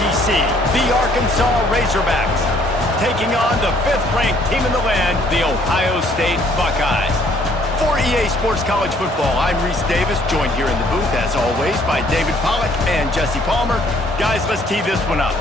ACC, the Arkansas Razorbacks, taking on the 5th-ranked team in the land, the Ohio State Buckeyes. For EA Sports College Football, I'm Reese Davis, joined here in the booth, as always, by David Pollack and Jesse Palmer. Guys, let's tee this one up.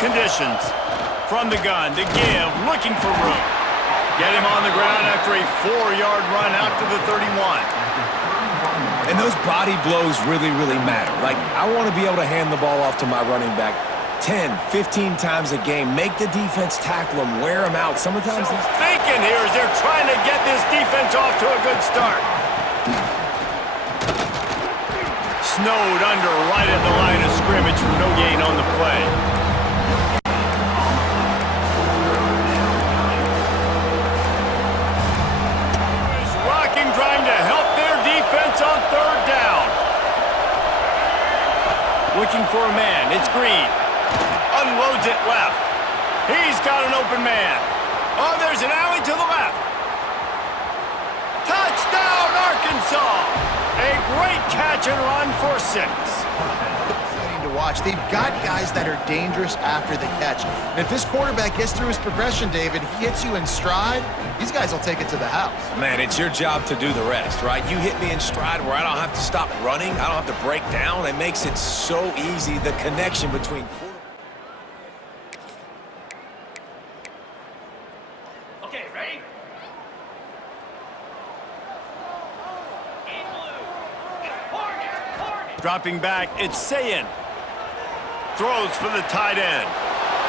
Conditions. From the gun to give, looking for room. Get him on the ground after a 4-yard run out to the 31. And those body blows really matter. Like, I want to be able to hand the ball off to my running back 10, 15 times a game. Make the defense tackle him, wear him out. Sometimes so thinking here is they're trying to get this defense off to a good start. Snowed under right at the line of scrimmage for no gain on the play. Trying to help their defense on 3rd down. Looking for a man. It's Green. Unloads it left. He's got an open man. Oh, there's an alley to the left. Touchdown, Arkansas. A great catch and run for 6. To watch. They've got guys that are dangerous after the catch. And if this quarterback gets through his progression, David, he hits you in stride, these guys will take it to the house. Man, it's your job to do the rest, right? You hit me in stride where I don't have to stop running. I don't have to break down. It makes it so easy, the connection between Okay, ready? Dropping back, it's Tryin. Throws for the tight end.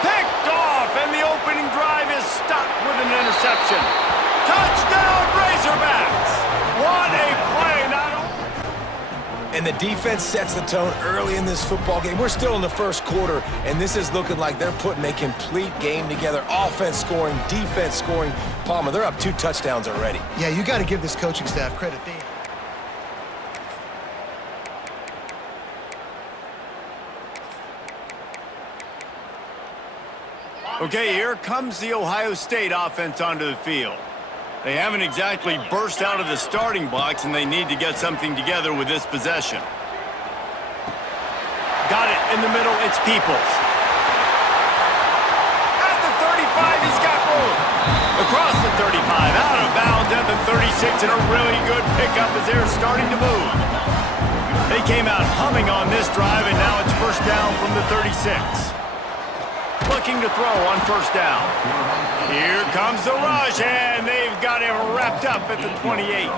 Picked off, and the opening drive is stopped with an interception. Touchdown, Razorbacks! What a play, not only. And the defense sets the tone early in this football game. We're still in the first quarter, and this is looking like they're putting a complete game together. Offense scoring, defense scoring. Palmer, they're up 2 touchdowns already. Yeah, you got to give this coaching staff credit. Okay, here comes the Ohio State offense onto the field. They haven't exactly burst out of the starting blocks, and they need to get something together with this possession. Got it in the middle, it's Peoples. At the 35, he's got room. Across the 35, out of bounds at the 36, and a really good pickup as they're starting to move. They came out humming on this drive, and now it's 1st down from the 36. Looking to throw on 1st down. Here comes the rush, and they've got him wrapped up at the 28.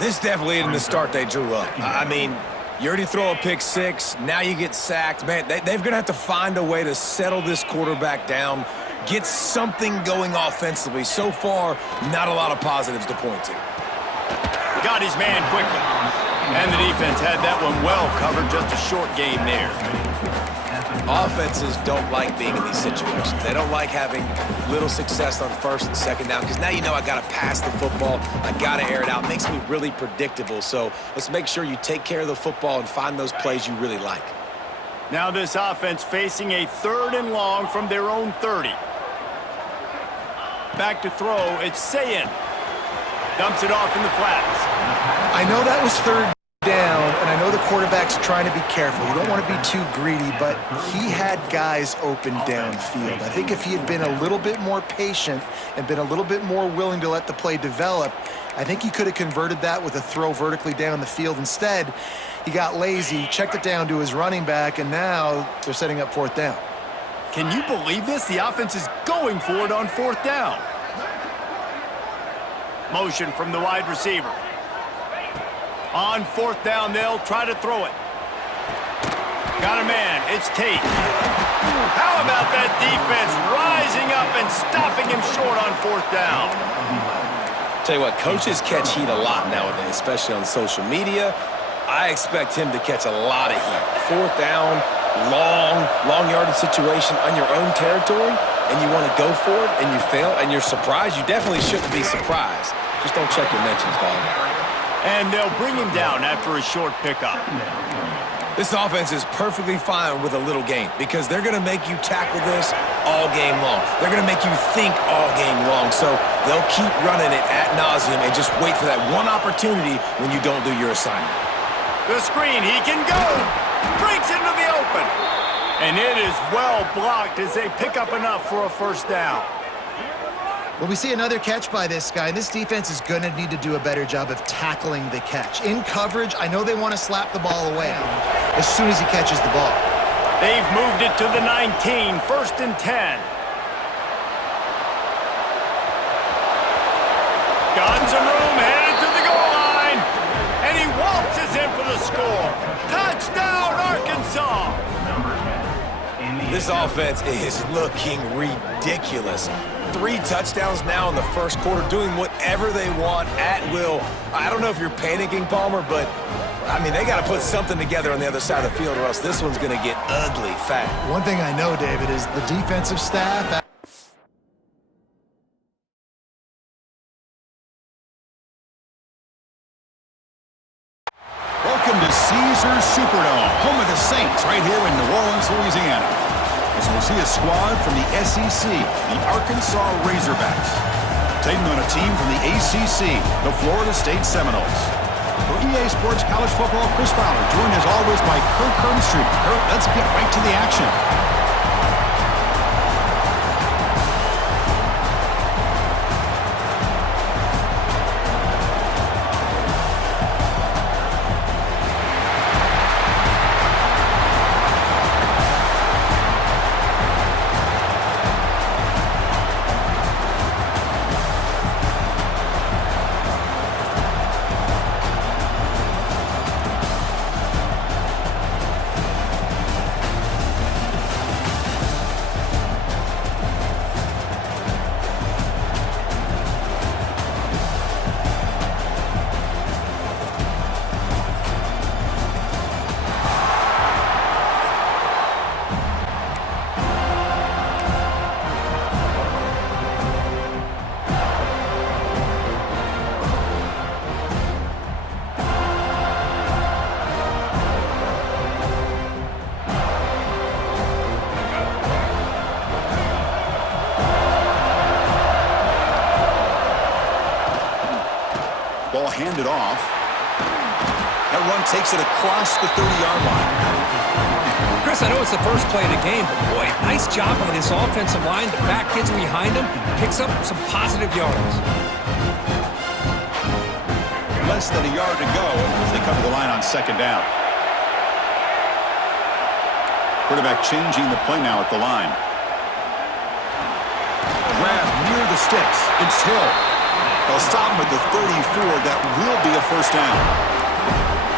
This definitely isn't the start they drew up. I mean, you already throw a pick 6, now you get sacked. Man, they're going to have to find a way to settle this quarterback down, get something going offensively. So far, not a lot of positives to point to. Got his man quickly. And the defense had that one well covered, just a short game there. Offenses don't like being in these situations. They don't like having little success on 1st and 2nd down because now you know I got to pass the football. I got to air it out. It makes me really predictable. So let's make sure you take care of the football and find those plays you really like. Now this offense facing a 3rd and long from their own 30. Back to throw, it's Tryin. Dumps it off in the flats. I know that was 3rd down, and I know the quarterback's trying to be careful. You don't want to be too greedy, but he had guys open downfield. I think if he had been a little bit more patient and been a little bit more willing to let the play develop, I think he could have converted that with a throw vertically down the field. Instead, he got lazy, checked it down to his running back, and now they're setting up 4th down. Can you believe this? The offense is going for it on 4th down. Motion from the wide receiver. On 4th down, they'll try to throw it. Got a man, it's Tate. How about that defense rising up and stopping him short on 4th down? Tell you what, coaches catch heat a lot nowadays, especially on social media. I expect him to catch a lot of heat. 4th down, long yardage situation on your own territory, and you want to go for it, and you fail, and you're surprised. You definitely shouldn't be surprised. Just don't check your mentions, dog. And they'll bring him down after a short pickup. This offense is perfectly fine with a little game because they're going to make you tackle this all game long. They're going to make you think all game long. So they'll keep running it ad nauseum and just wait for that one opportunity when you don't do your assignment. The screen, he can go. Breaks into the open. And it is well blocked as they pick up enough for a first down. Well, we see another catch by this guy, and this defense is going to need to do a better job of tackling the catch. In coverage, I know they want to slap the ball away as soon as he catches the ball. They've moved it to the 19, 1st and 10. Got some room, headed to the goal line, and he waltzes in for the score. Touchdown, Arkansas! This offense is looking ridiculous. 3 touchdowns now in the first quarter, doing whatever they want at will. I don't know if you're panicking, Palmer, but, I mean, they got to put something together on the other side of the field or else this one's going to get ugly fast. One thing I know, David, is the defensive staff... Welcome to Caesars Superdome, home of the Saints, right here in New Orleans, Louisiana. As we'll see a squad from the SEC, the Arkansas Razorbacks, taking on a team from the ACC, the Florida State Seminoles. For EA Sports College Football, Chris Fowler, joined as always by Kirk Hermstreet. Kirk, let's get right to the action. Ball handed off. That run takes it across the 30-yard line. Chris, I know it's the first play of the game, but boy, nice job by this offensive line. The back gets behind him, picks up some positive yards. Less than a yard to go as they come to the line on 2nd down. Quarterback changing the play now at the line. Grab near the sticks. It's Hill. They'll stop him at the 34. That will be a first down.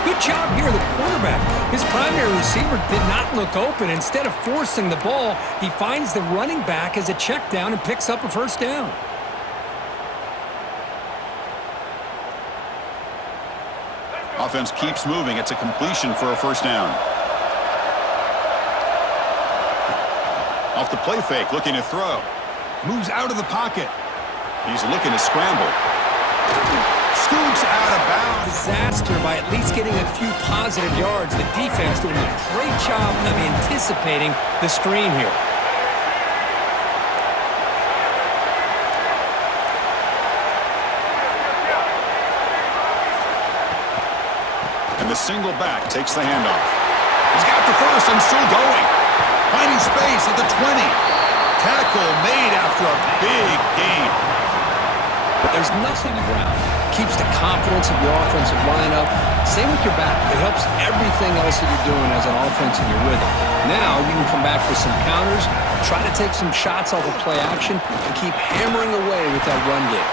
Good job here, the quarterback. His primary receiver did not look open. Instead of forcing the ball, he finds the running back as a check down and picks up a first down. Offense keeps moving. It's a completion for a first down. Off the play fake, looking to throw. Moves out of the pocket. He's looking to scramble. Scoops out of bounds. Disaster by at least getting a few positive yards. The defense doing a great job of anticipating the screen here. And the single back takes the handoff. He's got the first and still going. Finding space at the 20. Tackle made after a big gain. But there's nothing around. Keeps the confidence of your offensive lineup. Same with your back. It helps everything else that you're doing as an offense and you're with it. Now you can come back with some counters, try to take some shots off of play action, and keep hammering away with that run game.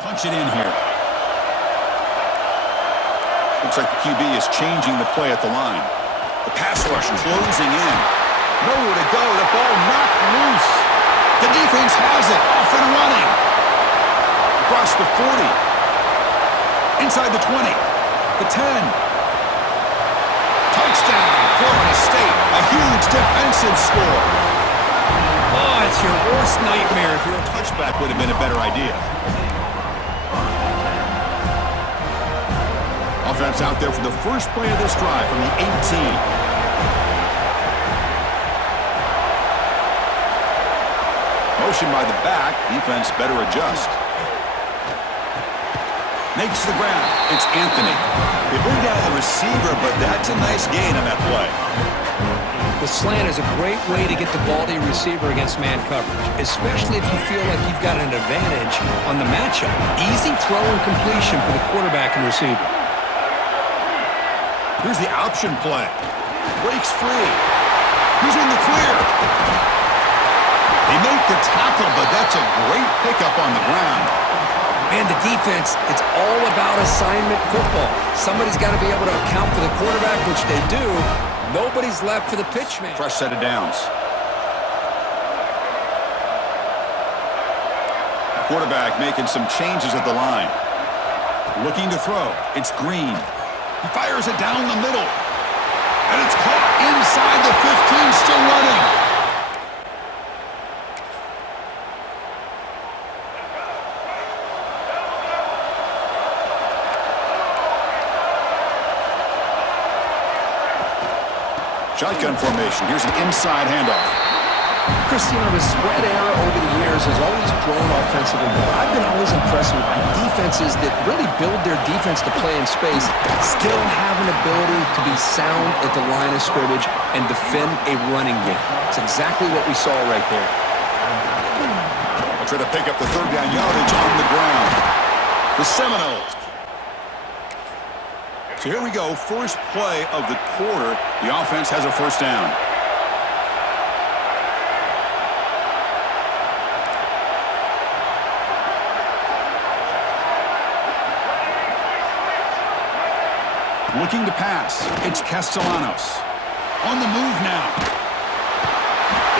Punch it in here. Looks like the QB is changing the play at the line. The pass rush closing in. Nowhere to go. The ball knocked loose. The defense has it. Off and running. Across the 40. Inside the 20. The 10. Touchdown, Florida State. A huge defensive score. Oh, it's your worst nightmare. If you're a Touchback would have been a better idea. offense out there for the first play of this drive from the 18. Motion by the back. Defense better adjust. Makes the ground. It's Anthony. They bring down the receiver, but that's a nice gain on that play. The slant is a great way to get the ball to your receiver against man coverage, especially if you feel like you've got an advantage on the matchup. Easy throw and completion for the quarterback and receiver. Here's the option play. Breaks free. He's in the clear. They make the tackle, but that's a great pickup on the ground. Man, the defense, it's all about assignment football. Somebody's got to be able to account for the quarterback, which they do. Nobody's left for the pitch man. Fresh set of downs. Quarterback making some changes at the line. Looking to throw. It's Green. He fires it down the middle. And it's caught inside the 15, still running. Shotgun formation. Here's an inside handoff. Christian, the spread era over the years has always grown offensively, but I've been always impressed with defenses that really build their defense to play in space, still have an ability to be sound at the line of scrimmage and defend a running game. It's exactly what we saw right there. They'll try to pick up the third down yardage on the ground. The Seminoles. So here we go, first play of the quarter. The offense has a first down. Looking to pass. It's Castellanos. On the move now.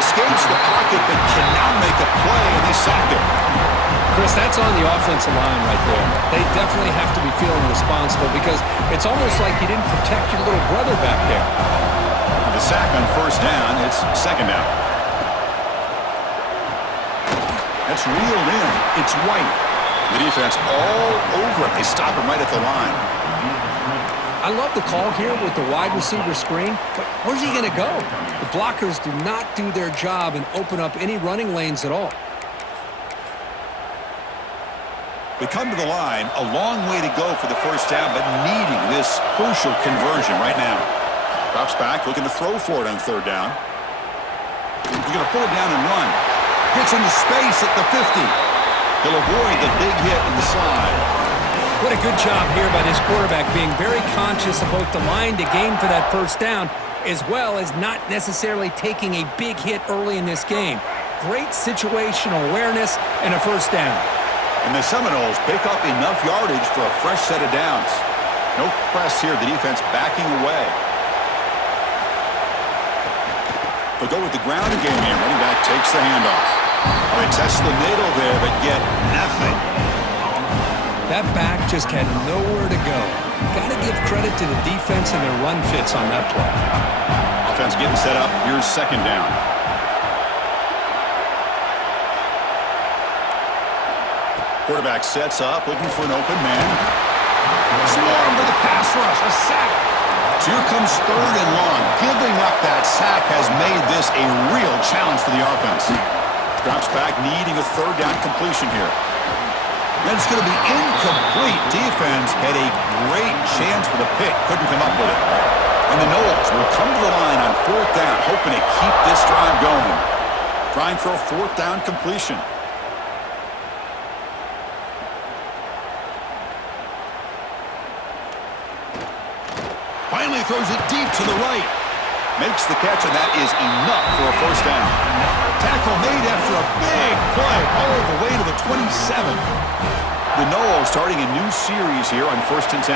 Escapes the pocket, but cannot make a play, and they sack it. Chris, that's on the offensive line right there. They definitely have to be feeling responsible because it's almost like you didn't protect your little brother back there. For the sack on first down, it's second down. That's reeled in. It's White. The defense all over it. They stop him right at the line. I love the call here with the wide receiver screen, but where's he going to go? The blockers do not do their job and open up any running lanes at all. They come to the line, a long way to go for the first down, but needing this crucial conversion right now. Drops back, looking to throw for it on third down. He's going to pull it down and run. Gets into space at the 50. He'll avoid the big hit in the slide. What a good job here by this quarterback, being very conscious of both the line to gain for that first down, as well as not necessarily taking a big hit early in this game. Great situational awareness and a first down. And the Seminoles pick up enough yardage for a fresh set of downs. No press here, the defense backing away. They'll go with the ground game here. Running back takes the handoff. They test the middle there, but get nothing. That back just had nowhere to go. Got to give credit to the defense and their run fits on that play. Offense getting set up. Here's second down. Quarterback sets up, looking for an open man. Swarm to the pass rush, a sack. So here comes third and long. Giving up that sack has made this a real challenge for the offense. Drops back, needing a third down completion here. Then it's going to be incomplete. Defense had a great chance for the pick. Couldn't come up with it. And the Noles will come to the line on fourth down, hoping to keep this drive going. Trying for a fourth down completion. Finally throws it deep to the right. Makes the catch, and that is enough for a first down. Tackle made after a big play all the way to the 27. The Noles starting a new series here on 1st and 10.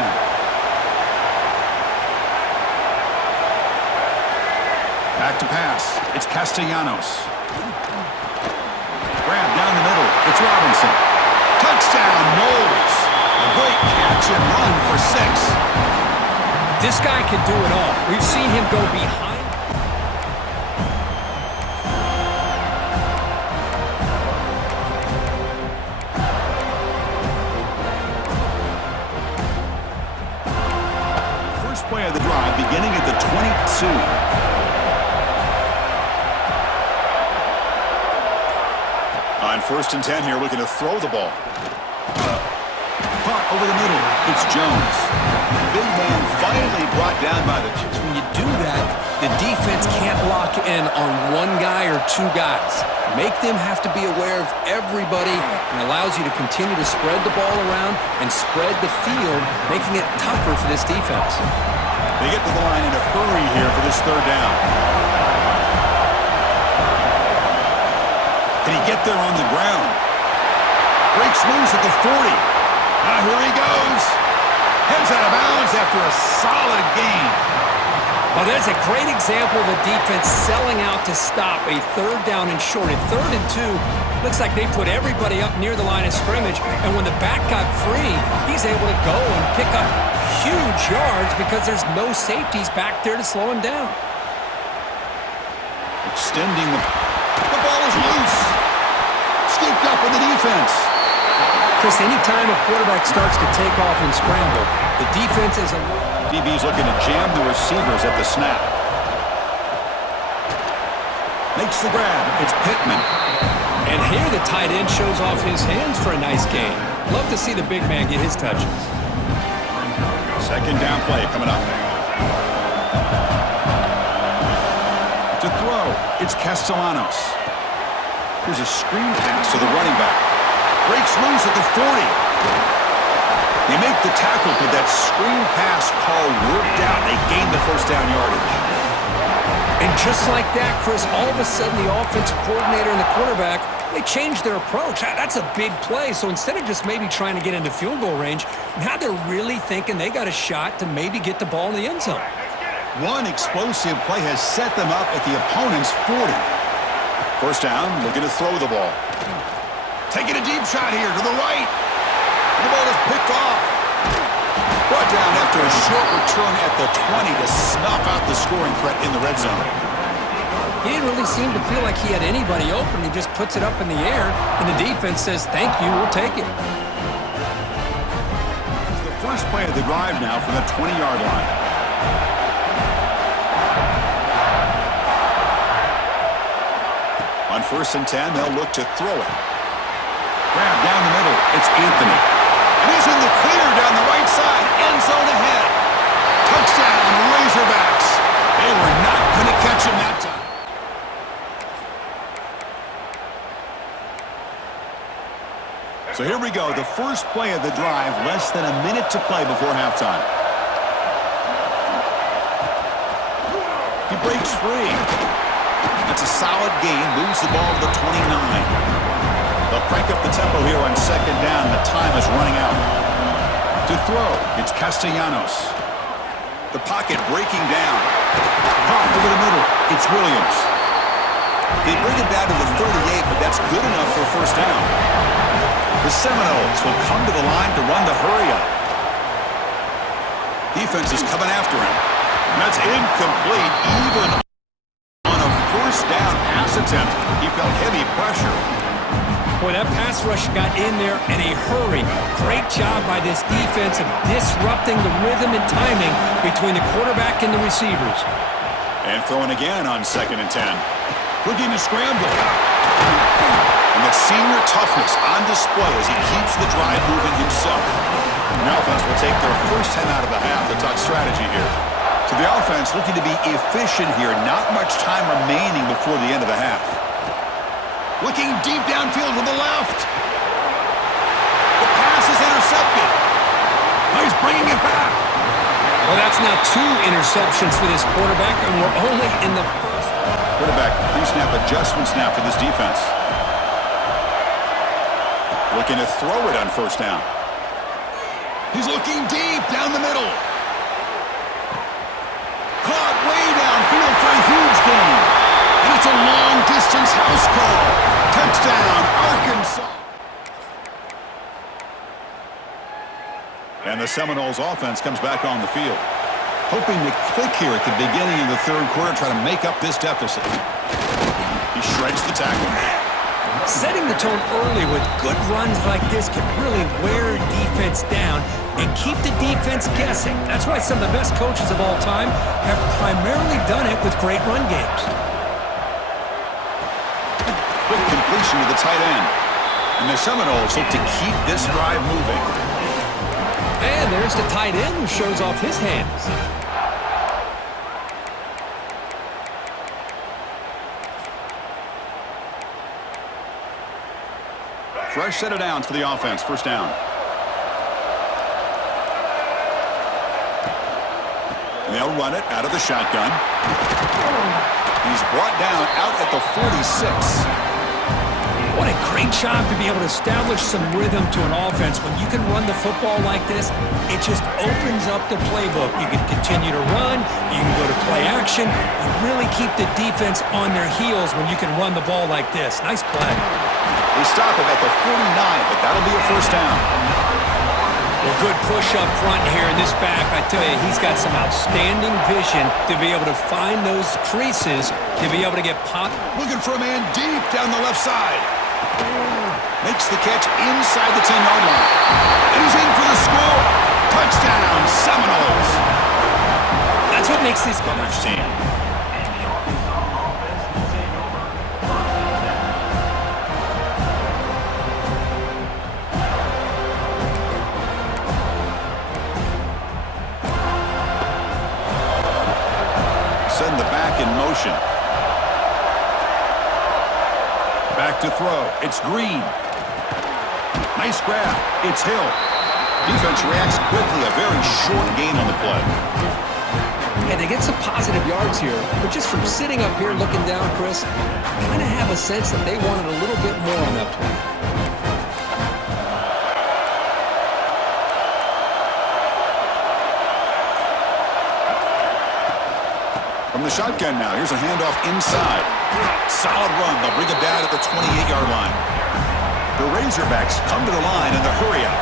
Back to pass. It's Castellanos. Grab down the middle. It's Robinson. Touchdown, Noles. A great catch and run for 6. This guy can do it all. We've seen him go behind. pursue. On 1st and 10 here, looking to throw the ball. Caught over the middle. It's Jones. Big man finally brought down by the kids. When you do that, the defense can't lock in on one guy or two guys. Make them have to be aware of everybody and allows you to continue to spread the ball around and spread the field, making it tougher for this defense. They get to the line in a hurry here for this 3rd down. Can he get there on the ground? Breaks loose at the 40. Now here he goes. Heads out of bounds after a solid gain. Well, there's a great example of a defense selling out to stop a 3rd down and short. At 3rd and 2, looks like they put everybody up near the line of scrimmage, and when the back got free, he's able to go and pick up huge yards because there's no safeties back there to slow him down. Extending the ball is loose. Scooped up with the defense. Chris, anytime a quarterback starts to take off and scramble, the defense is DB's looking to jam the receivers at the snap. Makes the grab. It's Pittman. And here the tight end shows off his hands for a nice gain. Love to see the big man get his touches. 2nd down play coming up. To throw, it's Castellanos. Here's a screen pass to the running back. Breaks loose at the 40. They make the tackle, but that screen pass call worked out. They gain the 1st down yardage. And just like that, Chris, all of a sudden the offensive coordinator and the quarterback, they changed their approach. That's a big play. So instead of just maybe trying to get into field goal range, now they're really thinking they got a shot to maybe get the ball in the end zone. One explosive play has set them up at the opponent's 40. 1st down, looking to throw the ball. Taking a deep shot here to the right. The ball is picked off. Brought down after a short return at the 20 to snuff out the scoring threat in the red zone. He didn't really seem to feel like he had anybody open. He just puts it up in the air, and the defense says, thank you, we'll take it. It's the first play of the drive now from the 20-yard line. On 1st and 10, they'll look to throw it. Grab down the middle. It's Anthony. And he's in the clear down the right side. End zone ahead. Touchdown, Razorbacks. They were not going to catch him that time. So here we go. The first play of the drive. Less than a minute to play before halftime. He breaks free. That's a solid gain. Moves the ball to the 29. They'll crank up the tempo here on 2nd down. The time is running out. To throw, it's Castellanos. The pocket breaking down. Caught over the middle. It's Williams. They bring it down to the 38, but that's good enough for 1st down. The Seminoles will come to the line to run the hurry-up. Defense is coming after him. That's incomplete. Even on a 1st down pass attempt, he felt heavy pressure. Boy, that pass rush got in there in a hurry. Great job by this defense of disrupting the rhythm and timing between the quarterback and the receivers. And throwing again on 2nd and 10. Looking to scramble. And the senior toughness on display as he keeps the drive moving himself. The offense will take their first 10 out of the half. The talk strategy here. So the offense looking to be efficient here. Not much time remaining before the end of the half. Looking deep downfield to the left. The pass is intercepted. Now he's bringing it back. Well, that's now 2 interceptions for this quarterback, and we're only in the first. Quarterback pre-snap adjustments now for this defense. Looking to throw it on 1st down. He's looking deep down the middle. Caught way downfield for a huge gain. And it's a long-distance house call. Touchdown, Arkansas. And the Seminoles offense comes back on the field. Hoping to click here at the beginning of the 3rd quarter, try to make up this deficit. He shreds the tackle. Setting the tone early with good runs like this can really wear defense down and keep the defense guessing. That's why some of the best coaches of all time have primarily done it with great run games. Quick completion to the tight end. And the Seminoles look to keep this drive moving. And there's the tight end who shows off his hands. Fresh set of downs for the offense. First down. And they'll run it out of the shotgun. He's brought down out at the 46. What a great job to be able to establish some rhythm to an offense. When you can run the football like this, it just opens up the playbook. You can continue to run. You can go to play action. You really keep the defense on their heels when you can run the ball like this. Nice play. They stop him at the 49, but that'll be a first down. Well, good push up front here in this back. I tell you, he's got some outstanding vision to be able to find those creases, to be able to get popped. Looking for a man deep down the left side. Makes the catch inside the 10-yard line. And he's in for the score. Touchdown, Seminoles. That's what makes this coverage team. Send the back in motion. Back to throw. It's Green. Nice grab. It's Hill. Defense reacts quickly. A very short gain on the play. And they get some positive yards here, but just from sitting up here looking down, Chris, I kind of have a sense that they wanted a little bit more on that play. From the shotgun now. Here's a handoff inside. Solid run. They'll bring it down at the 28-yard line. The Razorbacks come to the line in the hurry up.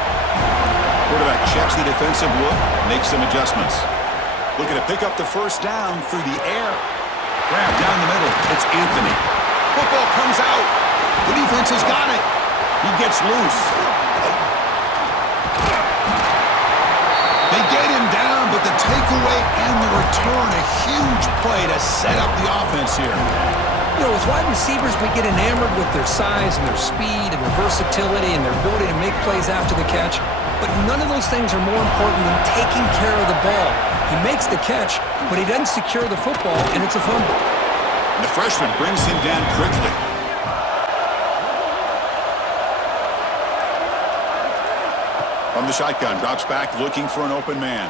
Quarterback checks the defensive look, makes some adjustments. Looking to pick up the first down through the air. Grab down the middle. It's Anthony. Football comes out. The defense has got it. He gets loose. They get him down, but the takeaway and the return, a huge play to set up the offense here. You know, with wide receivers, we get enamored with their size and their speed and their versatility and their ability to make plays after the catch, but none of those things are more important than taking care of the ball. He makes the catch, but he doesn't secure the football, and it's a fumble. And the freshman brings him down quickly. From the shotgun, drops back, looking for an open man.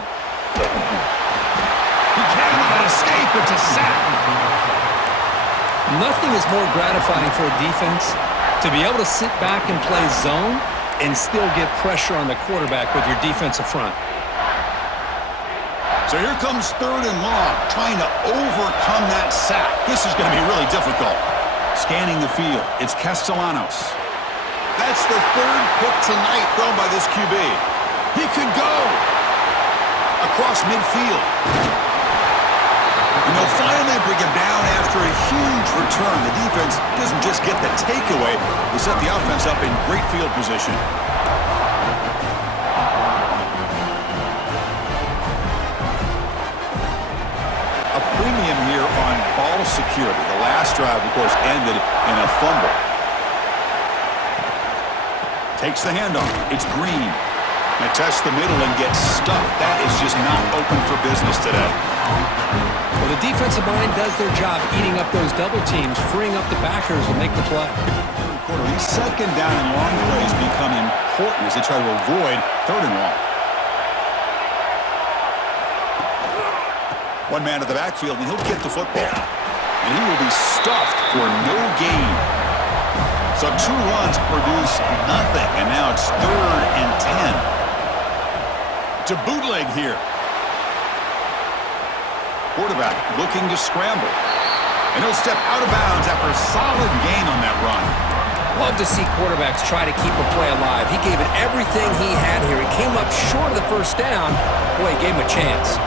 He cannot escape. It's a sack. Nothing is more gratifying for a defense to be able to sit back and play zone and still get pressure on the quarterback with your defensive front. So here comes 3rd and long, trying to overcome that sack. This is going to be really difficult. Scanning the field, it's Castellanos. That's the 3rd pick tonight thrown by this QB. He could go across midfield. And they'll finally bring him down after a huge return. The defense doesn't just get the takeaway, they set the offense up in great field position. A premium here on ball security. The last drive, of course, ended in a fumble. Takes the handoff. It's Green. And tests the middle and gets stuffed. That is just not open for business today. Well, the defensive line does their job eating up those double teams, freeing up the backers to make the play. These 2nd down and long plays become important as they try to avoid 3rd and long. One man at the backfield, and he'll get the football. And he will be stuffed for no gain. So 2 runs produce nothing, and now it's 3rd and 10. To bootleg here. Quarterback looking to scramble. And he'll step out of bounds after a solid gain on that run. Love to see quarterbacks try to keep a play alive. He gave it everything he had here. He came up short of the first down. Boy, he gave him a chance.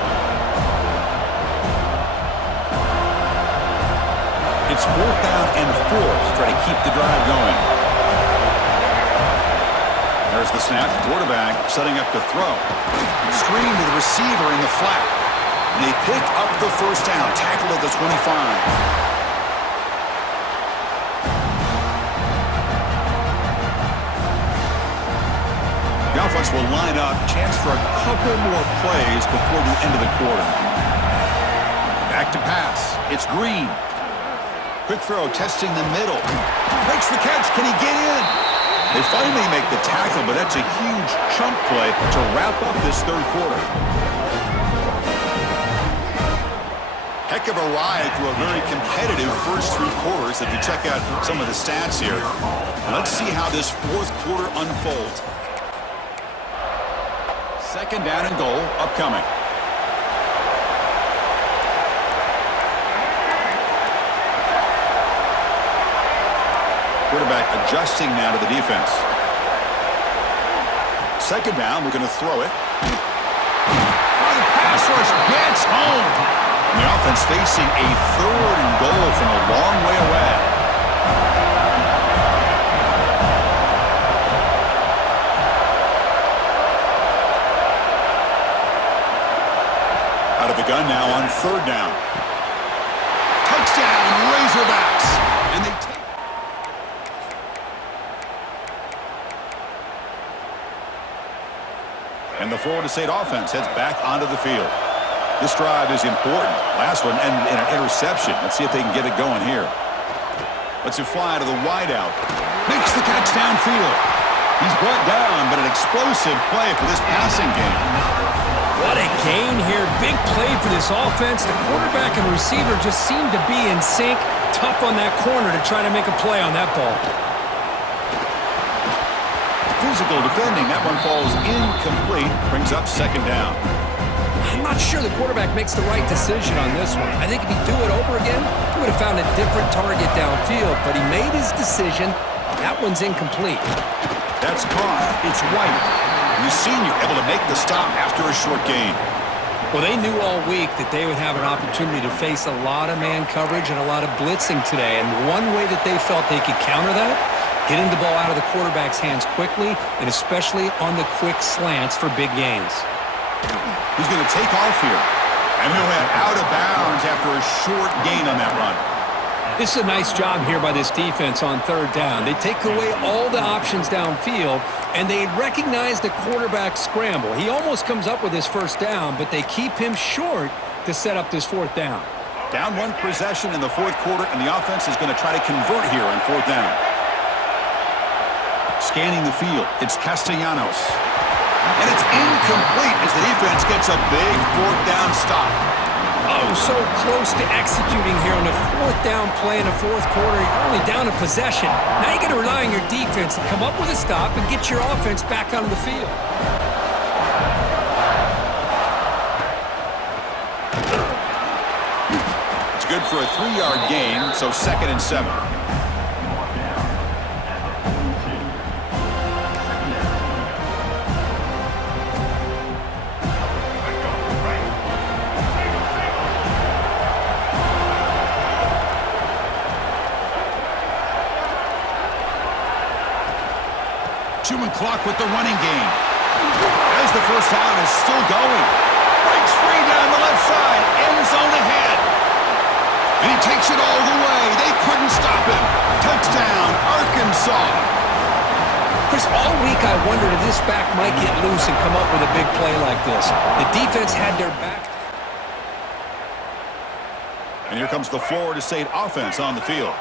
It's 4th down and 4 to try to keep the drive going. There's the snap. Quarterback setting up to throw. Screen to the receiver in the flat. And they pick up the first down. Tackled at the 25. The offense will line up. Chance for a couple more plays before the end of the quarter. Back to pass. It's Green. Quick throw, testing the middle. Makes the catch. Can he get in? They finally make the tackle, but that's a huge chunk play to wrap up this third quarter. Heck of a ride through a very competitive first three quarters if you check out some of the stats here. Let's see how this fourth quarter unfolds. Second down and goal upcoming. Quarterback adjusting now to the defense. Second down, we're going to throw it. Oh, the pass rush gets home. And the offense facing a third and goal from a long way away. Out of the gun now on third down. Touchdown, Razorbacks. And they take. And the Florida State offense heads back onto the field. This drive is important. Last one ended in an interception. Let's see if they can get it going here. Let's it fly to the wideout. Makes the catch downfield. He's brought down, but an explosive play for this passing game. What a gain here. Big play for this offense. The quarterback and receiver just seem to be in sync. Tough on that corner to try to make a play on that ball. Physical defending. That one falls incomplete. Brings up second down. I'm not sure the quarterback makes the right decision on this one. I think if he'd do it over again, he would have found a different target downfield, but he made his decision. That one's incomplete. That's caught. It's White. The senior able to make the stop after a short gain. Well, they knew all week that they would have an opportunity to face a lot of man coverage and a lot of blitzing today, and one way that they felt they could counter that, getting the ball out of the quarterback's hands quickly, and especially on the quick slants for big gains. He's going to take off here. And he'll head out of bounds after a short gain on that run. This is a nice job here by this defense on third down. They take away all the options downfield, and they recognize the quarterback scramble. He almost comes up with his first down, but they keep him short to set up this fourth down. Down one possession in the fourth quarter, and the offense is going to try to convert here on fourth down. Scanning the field, it's Castellanos. And it's incomplete as the defense gets a big fourth down stop. Oh, so close to executing here on the fourth down play in the fourth quarter. You're only down a possession. Now you got to rely on your defense to come up with a stop and get your offense back onto the field. It's good for a 3-yard gain, so 2nd and 7. Chewing clock with the running game. As the first down is still going. Breaks free down the left side. End zone ahead. And he takes it all the way. They couldn't stop him. Touchdown, Arkansas. Chris, all week I wondered if this back might get loose and come up with a big play like this. The defense had their back. And here comes the Florida State offense on the field.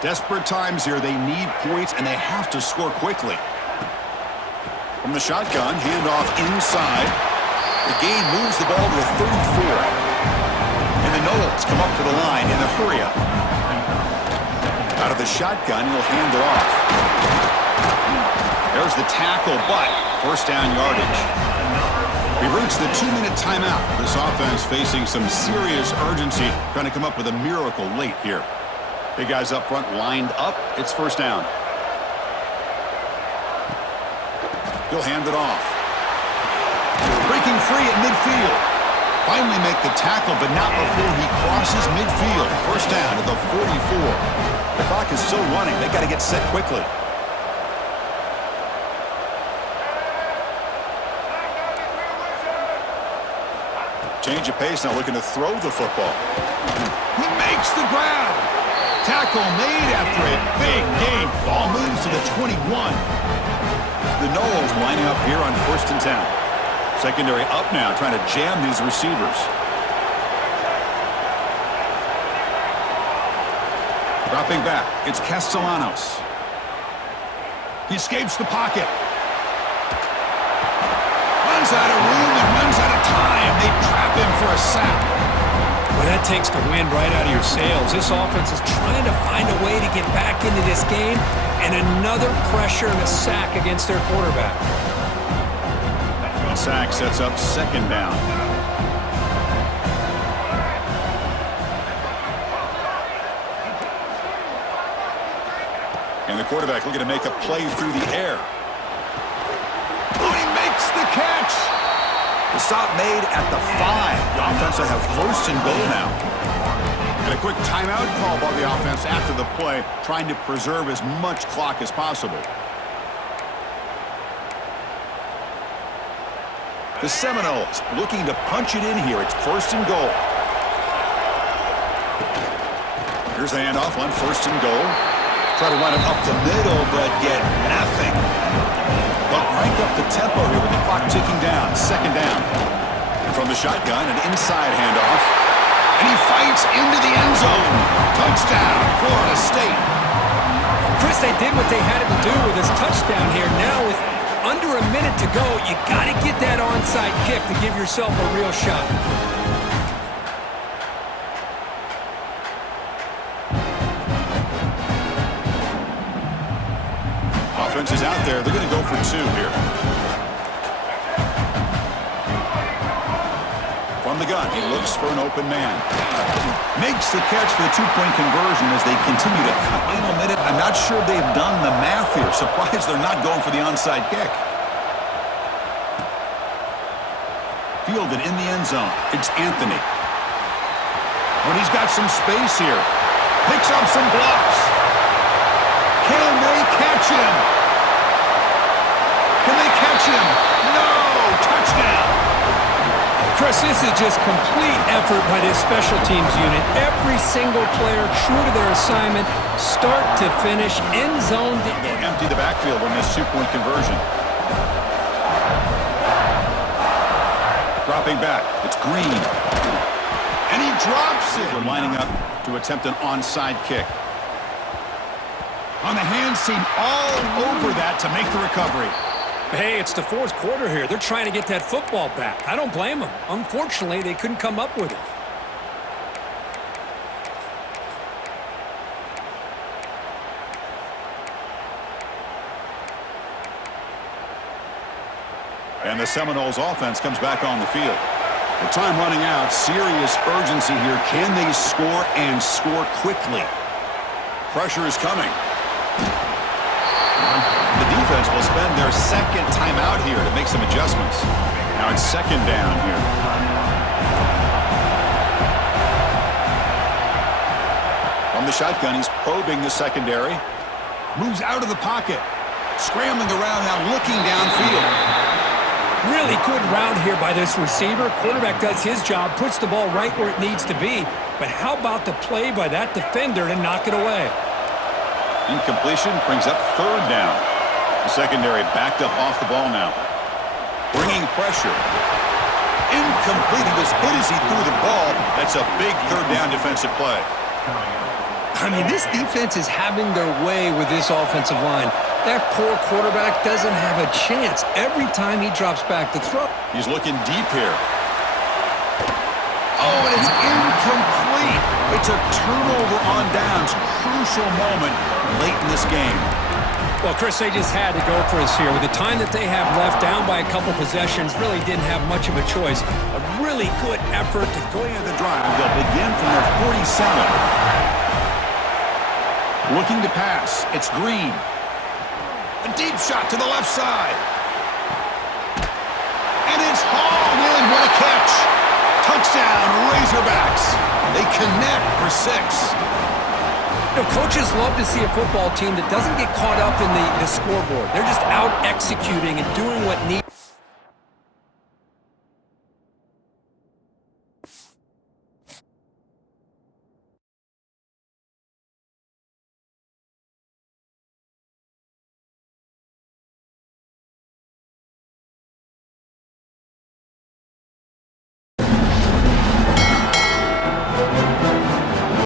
Desperate times here. They need points, and they have to score quickly. From the shotgun, handoff inside. The gain moves the ball to the 34. And the Noles come up to the line in the hurry-up. Out of the shotgun, he'll hand it off. There's the tackle, but first down yardage. We've reached the 2-minute timeout. This offense facing some serious urgency, trying to come up with a miracle late here. Big guys up front lined up. It's first down. He'll hand it off. Breaking free at midfield. Finally make the tackle, but not before he crosses midfield. First down at the 44. The clock is still running. They got to get set quickly. Change of pace, now looking to throw the football. He makes the grab. Tackle made after a big gain. Ball moves to the 21. The Noles lining up here on 1st and 10. Secondary up now, trying to jam these receivers. Dropping back, it's Castellanos. He escapes the pocket. Runs out of room and runs out of time. They trap him for a sack. Well, that takes the wind right out of your sails. This offense is trying to find a way to get back into this game, and another pressure and a sack against their quarterback. The sack sets up 2nd down. And the quarterback looking to make a play through the air. Oh, he makes the catch. The stop made at the 5. The offense will have 1st and goal now. And a quick timeout call by the offense after the play, trying to preserve as much clock as possible. The Seminoles looking to punch it in here. It's 1st and goal. Here's the handoff on 1st and goal. Try to run it up the middle, but get nothing. They'll crank up the tempo here with the clock ticking down. 2nd down. And from the shotgun, an inside handoff. And he fights into the end zone. Touchdown, Florida State. Chris, they did what they had to do with his touchdown here. Now with under a minute to go, you got to get that onside kick to give yourself a real shot. Offense is out there. They're going to go for 2 here. From the gun, he looks for an open man. Makes the catch for the 2-point conversion as they continue to cut in a minute. I'm not sure they've done the math here. Surprised they're not going for the onside kick. Fielded in the end zone. It's Anthony. But he's got some space here. Picks up some blocks. Can they catch him? Can they catch him? No! Touchdown! Chris, this is just complete effort by this special teams unit. Every single player true to their assignment, start to finish, end zone to end. Empty the backfield on this 2-point conversion. Dropping back, it's Green. And he drops it. They're lining up to attempt an onside kick. On the hands team all over that to make the recovery. Hey, it's the 4th quarter here. They're trying to get that football back. I don't blame them. Unfortunately, they couldn't come up with it. And the Seminoles offense comes back on the field. The time running out, serious urgency here. Can they score and score quickly? Pressure is coming. The defense will spend their 2nd timeout here to make some adjustments. Now it's 2nd down here. From the shotgun, he's probing the secondary. Moves out of the pocket. Scrambling around now, looking downfield. Really good round here by this receiver. Quarterback does his job, puts the ball right where it needs to be. But how about the play by that defender to knock it away? Incompletion brings up 3rd down. The secondary backed up off the ball now. Bringing pressure. Incomplete. He was hit as he threw the ball. That's a big 3rd down defensive play. I mean, this defense is having their way with this offensive line. That poor quarterback doesn't have a chance every time he drops back to throw. He's looking deep here. Oh, and it's incomplete. It's a turnover on downs. Crucial moment late in this game. Well, Chris, they just had to go for us here. With the time that they have left, down by a couple possessions, really didn't have much of a choice. A really good effort to go into the drive. They'll begin from their 47. Looking to pass. It's Green. A deep shot to the left side. And it's hauled in. What a catch. Touchdown, Razorbacks. They connect for 6. You know, coaches love to see a football team that doesn't get caught up in the scoreboard. They're just out executing and doing what needs.